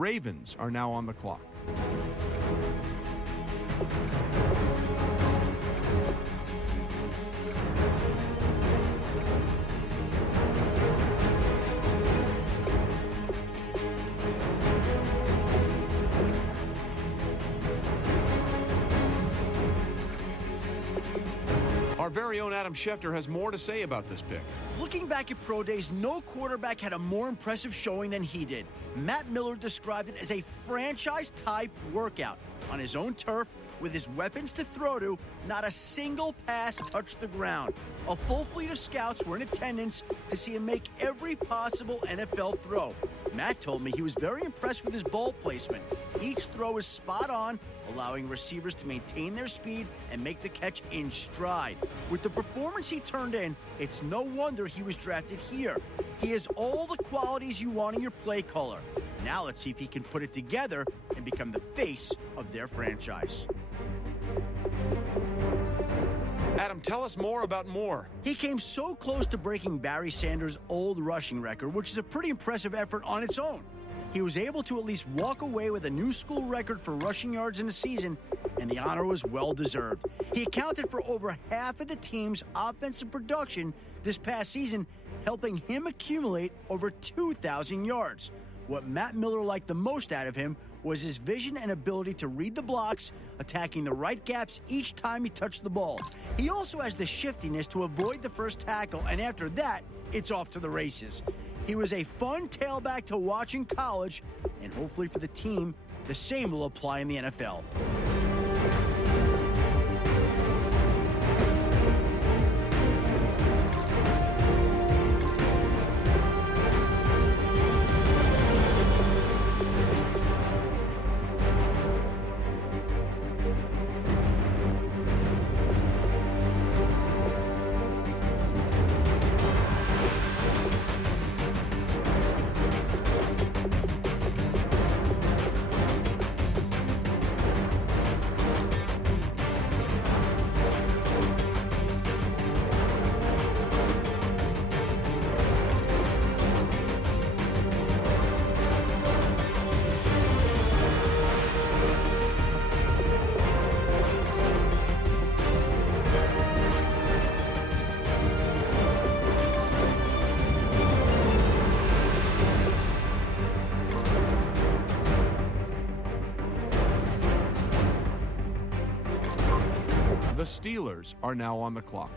Ravens are now on the clock. Our very own Adam Schefter has more to say about this pick. Looking back at pro days, no quarterback had a more impressive showing than he did. Matt Miller described it as a franchise-type workout on his own turf with his weapons to throw to. Not a single pass touched the ground. A full fleet of scouts were in attendance to see him make every possible NFL throw. Matt told me he was very impressed with his ball placement. Each throw is spot on, allowing receivers to maintain their speed and make the catch in stride. With the performance he turned in, it's no wonder he was drafted here. He has all the qualities you want in your play caller. Now let's see if he can put it together and become the face of their franchise. Adam, tell us more about Moore. He came so close to breaking Barry Sanders' old rushing record, which is a pretty impressive effort on its own. He was able to at least walk away with a new school record for rushing yards in a season, and the honor was well-deserved. He accounted for over half of the team's offensive production this past season, helping him accumulate over 2,000 yards. What Matt Miller liked the most out of him was his vision and ability to read the blocks, attacking the right gaps each time he touched the ball. He also has the shiftiness to avoid the first tackle, and after that, it's off to the races. He was a fun tailback to watch in college, and hopefully for the team, the same will apply in the NFL. The Steelers are now on the clock.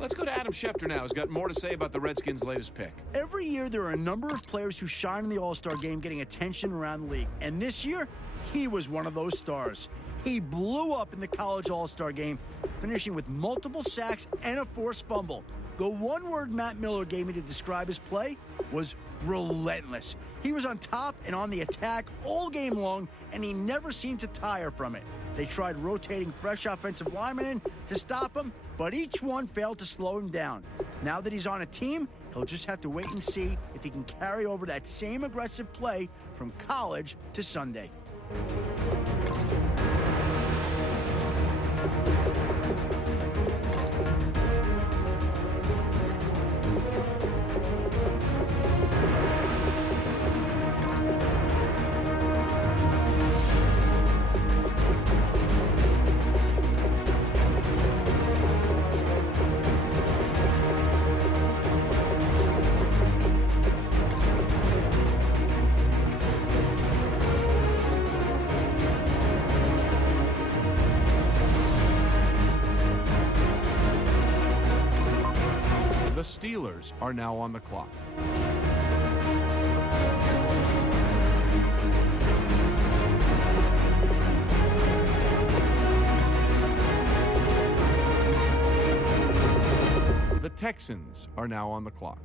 Let's go to Adam Schefter now, who's got more to say about the Redskins' latest pick. Every year, there are a number of players who shine in the All-Star game, getting attention around the league. And this year, he was one of those stars. He blew up in the college All-Star game, finishing with multiple sacks and a forced fumble. The one word Matt Miller gave me to describe his play was relentless. He was on top and on the attack all game long, and he never seemed to tire from it. They tried rotating fresh offensive linemen in to stop him, but each one failed to slow him down. Now that he's on a team, he'll just have to wait and see if he can carry over that same aggressive play from college to Sunday. The Steelers are now on the clock. The Texans are now on the clock.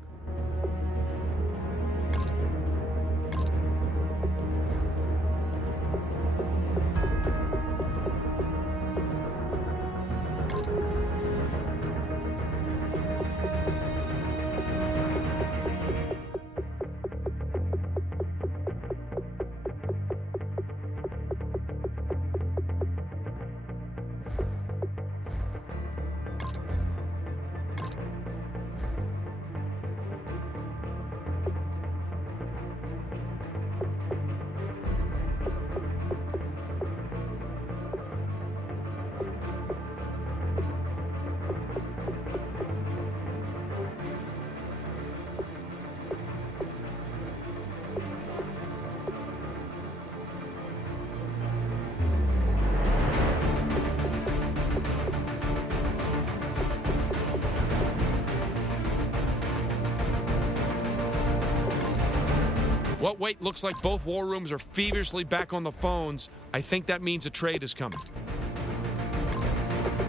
Well, wait, looks like both war rooms are feverishly back on the phones. I think that means a trade is coming.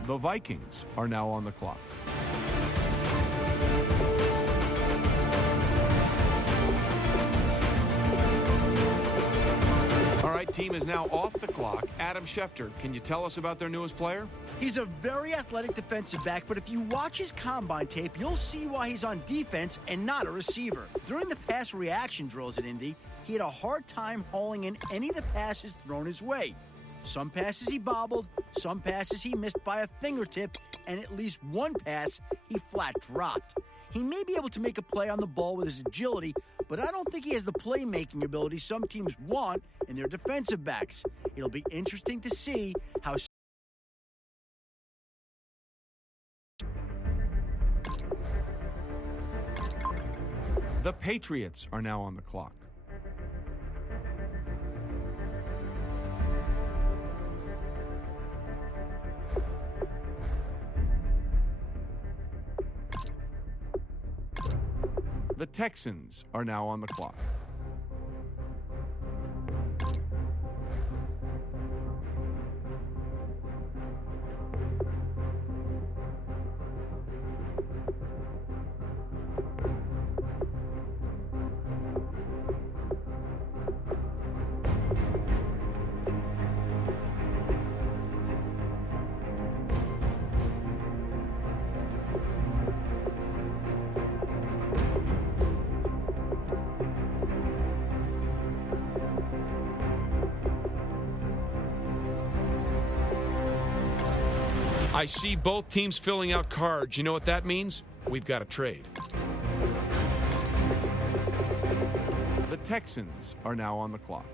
The Vikings are now on the clock. All right, team is now off the clock. Adam Schefter, can you tell us about their newest player? He's a very athletic defensive back, but if you watch his combine tape, you'll see why he's on defense and not a receiver. During the pass reaction drills at Indy, he had a hard time hauling in any of the passes thrown his way. Some passes he bobbled, some passes he missed by a fingertip, and at least one pass he flat dropped. He may be able to make a play on the ball with his agility, but I don't think he has the playmaking ability some teams want in their defensive backs. It'll be interesting to see how The Patriots are now on the clock. The Texans are now on the clock. I see both teams filling out cards. You know what that means? We've got a trade. The Texans are now on the clock.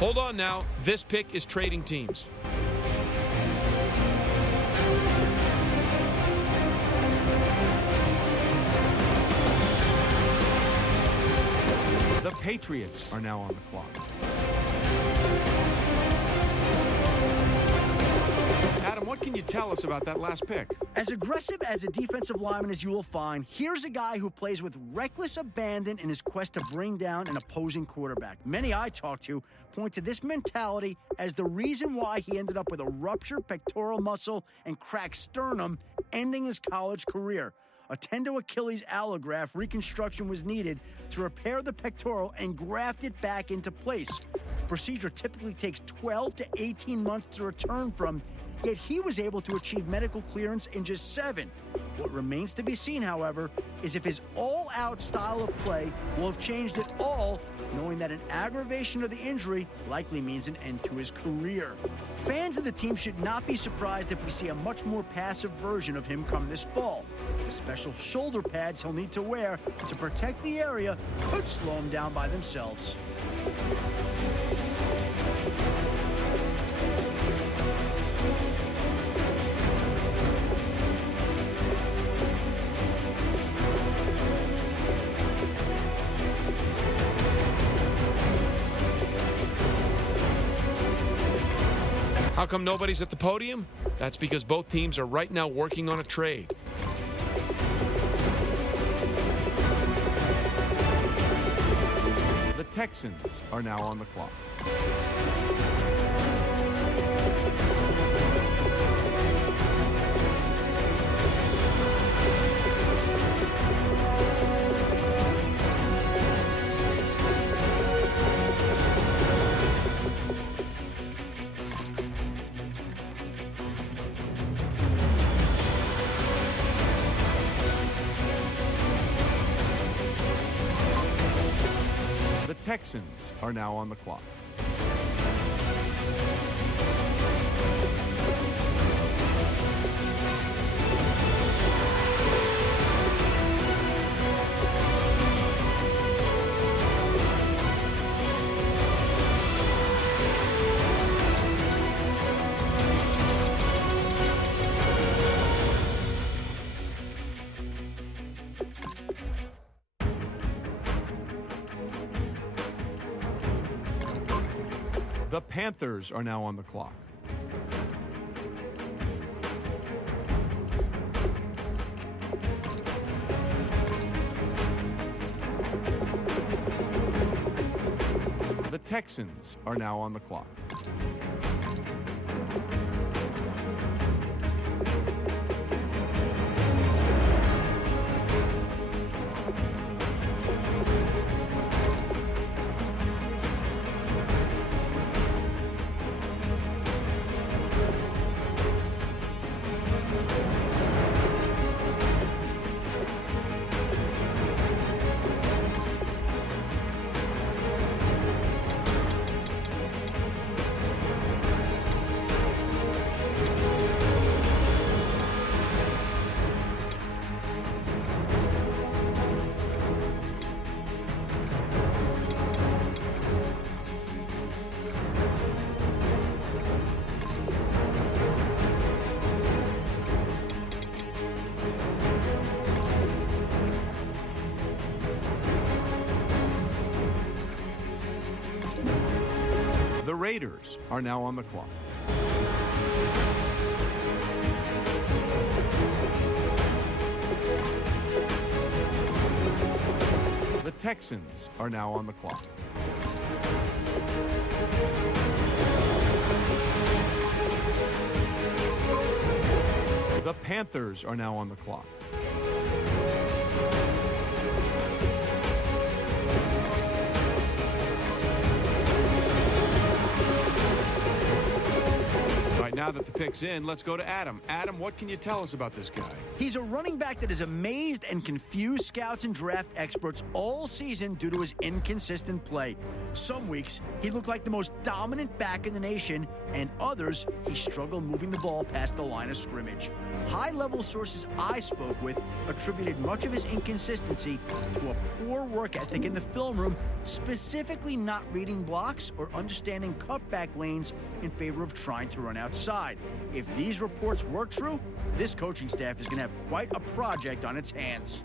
Hold on now. This pick is trading teams. The Patriots are now on the clock. Adam, what can you tell us about that last pick? As aggressive as a defensive lineman as you will find, here's a guy who plays with reckless abandon in his quest to bring down an opposing quarterback. Many I talk to point to this mentality as the reason why he ended up with a ruptured pectoral muscle and cracked sternum, ending his college career. A tendo Achilles allograft reconstruction was needed to repair the pectoral and graft it back into place. Procedure typically takes 12 to 18 months to return from, yet he was able to achieve medical clearance in just 7. What remains to be seen, however, is if his all-out style of play will have changed at all, knowing that an aggravation of the injury likely means an end to his career. Fans of the team should not be surprised if we see a much more passive version of him come this fall. The special shoulder pads he'll need to wear to protect the area could slow him down by themselves. How come nobody's at the podium? That's because both teams are right now working on a trade. The Texans are now on the clock. The Texans are now on the clock. The Panthers are now on the clock. The Texans are now on the clock. The Raiders are now on the clock. The Texans are now on the clock. The Panthers are now on the clock. Now that the pick's in, let's go to Adam. Adam, what can you tell us about this guy? He's a running back that has amazed and confused scouts and draft experts all season due to his inconsistent play. Some weeks, he looked like the most dominant back in the nation, and others, he struggled moving the ball past the line of scrimmage. High-level sources I spoke with attributed much of his inconsistency to a poor work ethic in the film room, specifically not reading blocks or understanding cutback lanes in favor of trying to run outside. If these reports were true, this coaching staff is going to have quite a project on its hands.